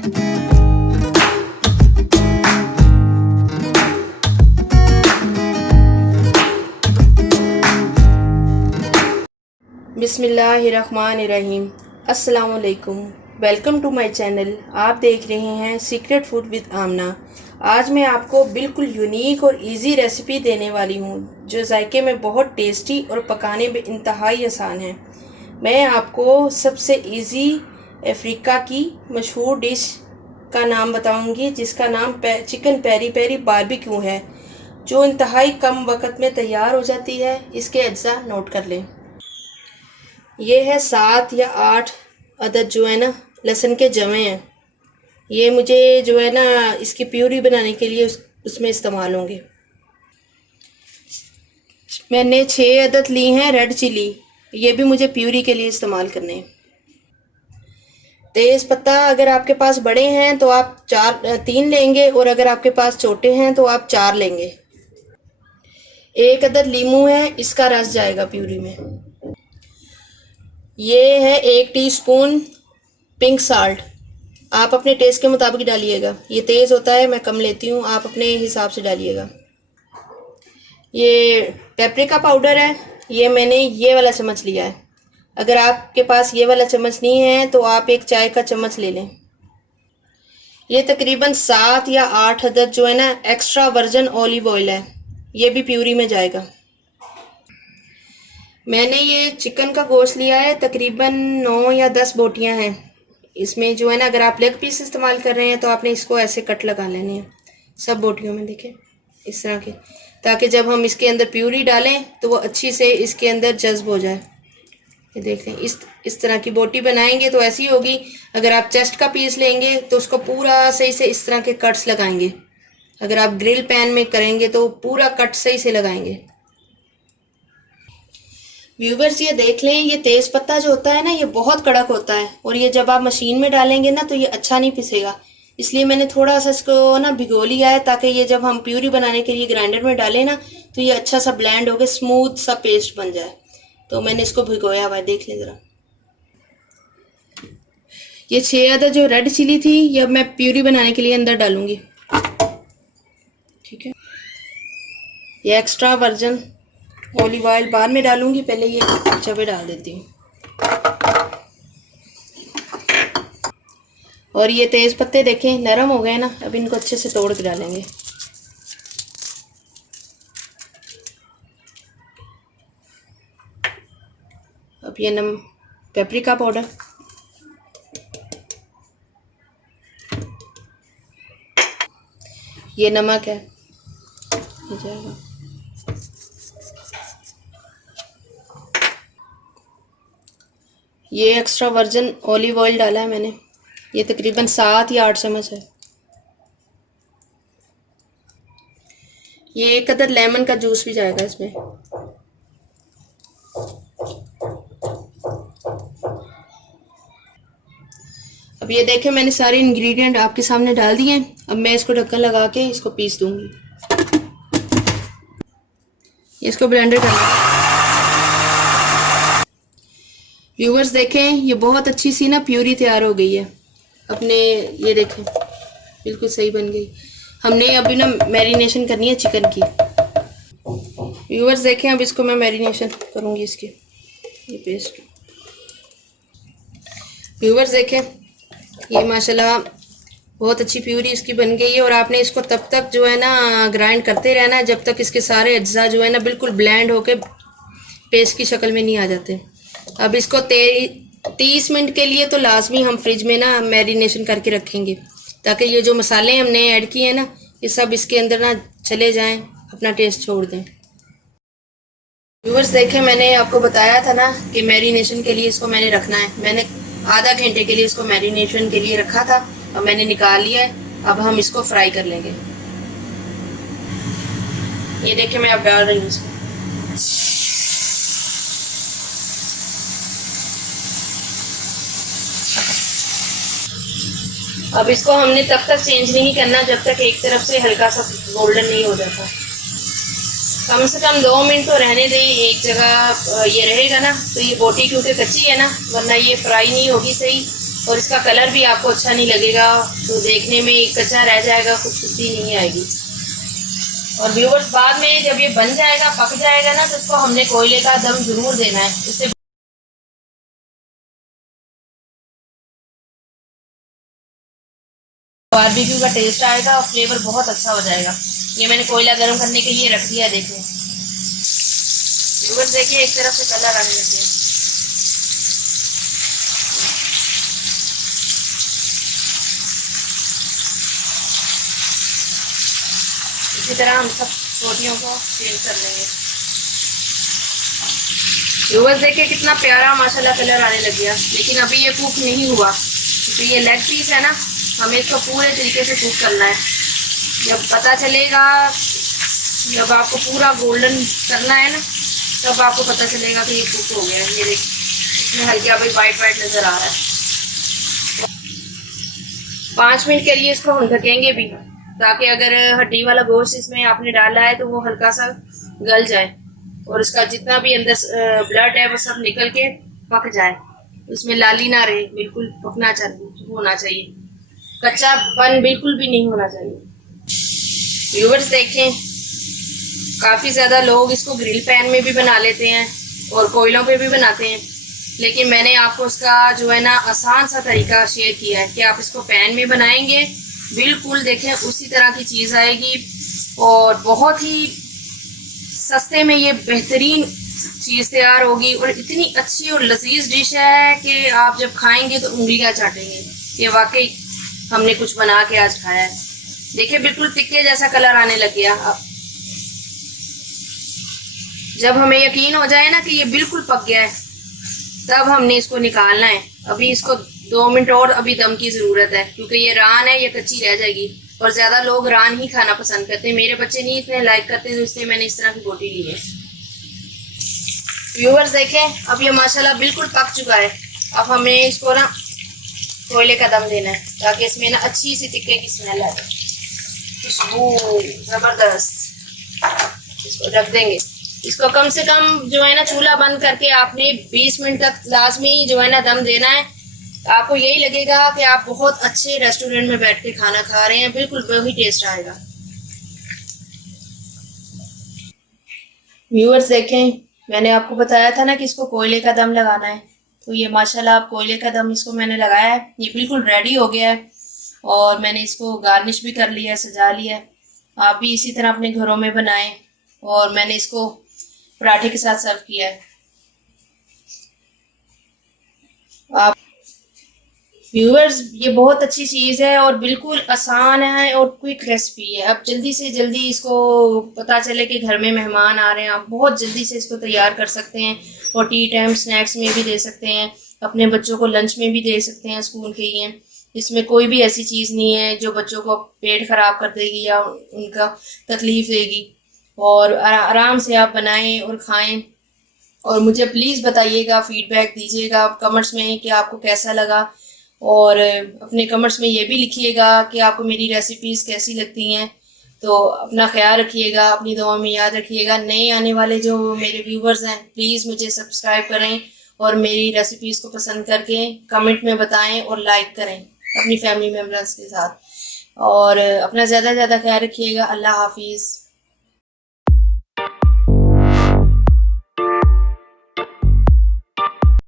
बिस्मिल्लाहिर्रहमानिर्रहीम। अस्सलाम वालेकुम। Welcome to my channel. आप देख रहे हैं सीक्रेट फूड विद आमना। आज मैं आपको बिल्कुल यूनिक और इजी रेसिपी देने वाली हूँ जो जायके में बहुत टेस्टी और पकाने में इंतहाई आसान है। मैं आपको सबसे इजी अफ्रीका की मशहूर डिश का नाम बताऊंगी जिसका नाम चिकन पेरी पेरी बारबेक्यू है, जो इंतहाई कम वक्त में तैयार हो जाती है। इसके अज्जा नोट कर लें। ये है 7 या 8 अदद जो है ना लहसुन के जवे हैं। ये मुझे जो है ना इसकी प्यूरी बनाने के लिए उसमें इस्तेमाल होंगे। मैंने 6 अदद ली हैं रेड चिली, ये भी मुझे प्यूरी के लिए इस्तेमाल करने हैं। तेज़ पत्ता अगर आपके पास बड़े हैं तो आप 3 लेंगे, और अगर आपके पास छोटे हैं तो आप 4 लेंगे। 1 अदद लीमू है, इसका रस जाएगा प्यूरी में। ये है 1 टीस्पून पिंक साल्ट, आप अपने टेस्ट के मुताबिक डालिएगा। ये तेज़ होता है, मैं कम लेती हूँ, आप अपने हिसाब से डालिएगा। ये पेपरिका पाउडर है, ये मैंने ये वाला चम्मच लिया है। अगर आपके पास ये वाला चम्मच नहीं है तो आप 1 चाय का चम्मच ले लें। ये तकरीबन 7 या 8 अदद जो है ना एक्स्ट्रा वर्जिन ऑलिव ऑयल है, ये भी प्यूरी में जाएगा। मैंने ये चिकन का गोश्त लिया है, तकरीबन 9 या 10 बोटियां हैं। इसमें जो है ना अगर आप लेग पीस इस्तेमाल कर रहे हैं तो आपने इसको ऐसे कट लगा लेने हैं सब बोटियों में, देखें इस तरह के, ताकि जब हम इसके अंदर प्यूरी डालें तो वो अच्छी से इसके अंदर जज्ब हो जाए। ये देखें इस तरह की बोटी बनाएंगे तो ऐसी होगी। अगर आप चेस्ट का पीस लेंगे तो उसको पूरा सही से इस तरह के कट्स लगाएंगे। अगर आप ग्रिल पैन में करेंगे तो पूरा कट सही से लगाएंगे। व्यूवर्स ये देख लें, ये तेज़ पत्ता जो होता है ना ये बहुत कड़क होता है, और ये जब आप मशीन में डालेंगे ना तो ये अच्छा नहीं पिसेगा। इसलिए मैंने थोड़ा सा इसको ना भिगो लिया है, ताकि ये जब हम प्यूरी बनाने के लिए ग्राइंडर में डालें ना तो ये अच्छा सा ब्लेंड होकर स्मूथ सा पेस्ट बन जाए। तो मैंने इसको भिगोया हुआ है, देख लें ज़रा। ये 6 अदद जो रेड चिली थी ये अब मैं प्यूरी बनाने के लिए अंदर डालूंगी। ठीक है, ये एक्स्ट्रा वर्जिन ऑलिव ऑयल बाद में डालूंगी, पहले ये चबे डाल देती हूँ। और ये तेज़ पत्ते देखें नरम हो गए ना, अब इनको अच्छे से तोड़ के डालेंगे। अब ये पेपरिका पाउडर, ये नमक है, ये जाएगा। ये एक्स्ट्रा वर्जिन ऑलिव ऑयल डाला है मैंने, ये तकरीबन 7 या 8 चम्मच है। ये 1 अदद लेमन का जूस भी जाएगा इसमें। अब ये देखें मैंने सारे इंग्रेडिएंट आपके सामने डाल दिए हैं। अब मैं इसको ढक्कन लगा के इसको पीस दूंगी। इसको ब्लेंडर करना। व्यूवर्स देखें ये बहुत अच्छी सी ना प्यूरी तैयार हो गई है अपने, ये देखें बिल्कुल सही बन गई। हमने अभी ना मैरिनेशन करनी है चिकन की। व्यूवर्स देखें अब इसको मैं मैरिनेशन करूँगी इसकी, ये पेस्ट। व्यूवर्स देखें ये माशाल्लाह बहुत अच्छी प्यूरी इसकी बन गई है, और आपने इसको तब तक जो है ना ग्राइंड करते रहना है जब तक इसके सारे अज्जा जो है ना बिल्कुल ब्लेंड होके पेस्ट की शक्ल में नहीं आ जाते। अब इसको 30 मिनट के लिए तो लाजमी हम फ्रिज में ना मैरिनेशन करके रखेंगे, ताकि ये जो मसाले हमने ऐड किए हैं ना ये सब इसके अंदर ना चले जाएं, अपना टेस्ट छोड़ दें। व्यूअर्स देखें मैंने आपको बताया था ना कि मैरिनेशन के लिए इसको मैंने रखना है। मैंने आधा घंटे के लिए इसको मैरिनेशन के लिए रखा था, अब मैंने निकाल लिया है। अब हम इसको फ्राई कर लेंगे। ये देखें मैं अब डाल रही हूँ इसको। अब इसको हमने तब तक चेंज नहीं करना जब तक एक तरफ से हल्का सा गोल्डन नहीं हो जाता। कम से कम 2 मिनट तो रहने दें एक जगह, ये रहेगा ना तो ये बोटी क्योंकि कच्ची है ना, वरना ये फ्राई नहीं होगी सही, और इसका कलर भी आपको अच्छा नहीं लगेगा, तो देखने में कच्चा रह जाएगा, खूबसूरती नहीं आएगी। और व्यूअर्स बाद में जब ये बन जाएगा, पक जाएगा ना, तो इसको हमने कोयले का दम जरूर देना है, इससे बारबेक्यू का टेस्ट आएगा और फ्लेवर बहुत अच्छा हो जाएगा। ये मैंने कोयला गर्म करने के लिए रख दिया। देखिए व्यूअर्स, देखिए एक तरफ से कलर आने लग गया। इसी तरह हम सब रोटियों को सेल कर लेंगे। व्यूअर्स देखिए कितना प्यारा माशाल्लाह कलर आने लग गया, लेकिन अभी ये कुक नहीं हुआ क्योंकि ये लेग पीस है ना, हमें इसको पूरे तरीके से कुक करना है। जब पता चलेगा, जब आपको पूरा गोल्डन करना है ना, तब आपको पता चलेगा कि ये कुक हो गया है। ये देखिए इसमें हल्का भाई वाइट वाइट नज़र आ रहा है। 5 मिनट के लिए इसको हम ढकेंगे भी, ताकि अगर हड्डी वाला गोश्त इसमें आपने डाला है तो वो हल्का सा गल जाए और इसका जितना भी अंदर ब्लड है वो सब निकल के पक जाए। उसमें लाली ना रहे, बिल्कुल पकना चाहिए, होना चाहिए, कच्चापन बिल्कुल भी नहीं होना चाहिए। व्यूअर्स देखें, काफ़ी ज़्यादा लोग इसको ग्रिल पैन में भी बना लेते हैं और कोयलों पे भी बनाते हैं, लेकिन मैंने आपको इसका जो है ना आसान सा तरीका शेयर किया है कि आप इसको पैन में बनाएंगे, बिल्कुल देखें उसी तरह की चीज़ आएगी और बहुत ही सस्ते में ये बेहतरीन चीज़ तैयार होगी और इतनी अच्छी और लजीज डिश है कि आप जब खाएंगे तो उंगलियां चाटेंगे। ये वाकई हमने कुछ बना के आज खाया है। देखिए बिल्कुल टिक्के जैसा कलर आने लग गया। अब जब हमें यकीन हो जाए ना कि ये बिल्कुल पक गया है, तब हमने इसको निकालना है। अभी इसको 2 मिनट और अभी दम की ज़रूरत है, क्योंकि ये रान है, ये कच्ची रह जाएगी और ज़्यादा लोग रान ही खाना पसंद करते हैं। मेरे बच्चे नहीं इतने लाइक करते, तो इसलिए मैंने इस तरह की बोटी ली है। व्यूअर्स देखें, अब ये माशाल्लाह बिल्कुल पक चुका है। अब हमें इसको ना कोयले का दम देना है, ताकि इसमें ना अच्छी सी टिक्के की स्मेल आए, खुशबू ज़बरदस्त। इसको रख देंगे। इसको कम से कम जो है ना चूल्हा बंद करके आपने 20 मिनट तक लाजमी जो है ना दम देना है। आपको यही लगेगा कि आप बहुत अच्छे रेस्टोरेंट में बैठ के खाना खा रहे हैं, बिल्कुल वही टेस्ट आएगा। व्यूअर्स देखें, मैंने आपको बताया था ना कि इसको कोयले का दम लगाना है, तो ये माशाल्लाह आप कोयले का दम इसको मैंने लगाया है, ये बिल्कुल रेडी हो गया है और मैंने इसको गार्निश भी कर लिया है, सजा लिया है। आप भी इसी तरह अपने घरों में बनाएं और मैंने इसको पराठे के साथ सर्व किया है। आप व्यूअर्स, ये बहुत अच्छी चीज़ है और बिल्कुल आसान है और क्विक रेसिपी है। अब जल्दी से जल्दी इसको पता चले कि घर में मेहमान आ रहे हैं, आप बहुत जल्दी से इसको तैयार कर सकते हैं और टी टाइम स्नैक्स में भी दे सकते हैं, अपने बच्चों को लंच में भी दे सकते हैं, स्कूल के लिए। इसमें कोई भी ऐसी चीज़ नहीं है जो बच्चों को पेट ख़राब कर देगी या उनका तकलीफ़ देगी, और आराम से आप बनाएं और खाएं। और मुझे प्लीज़ बताइएगा, फीडबैक दीजिएगा कमेंट्स में कि आपको कैसा लगा, और अपने कमेंट्स में ये भी लिखिएगा कि आपको मेरी रेसिपीज़ कैसी लगती हैं। तो अपना ख्याल रखिएगा, अपनी दुआ में याद रखिएगा। नए आने वाले जो मेरे व्यूवर्स हैं, प्लीज़ मुझे सब्सक्राइब करें और मेरी रेसिपीज़ को पसंद करके कमेंट में बताएं और लाइक करें अपनी फैमिली मेम्बर्स के साथ। और अपना ज़्यादा से ज़्यादा ख्याल रखिएगा। अल्लाह हाफिज़।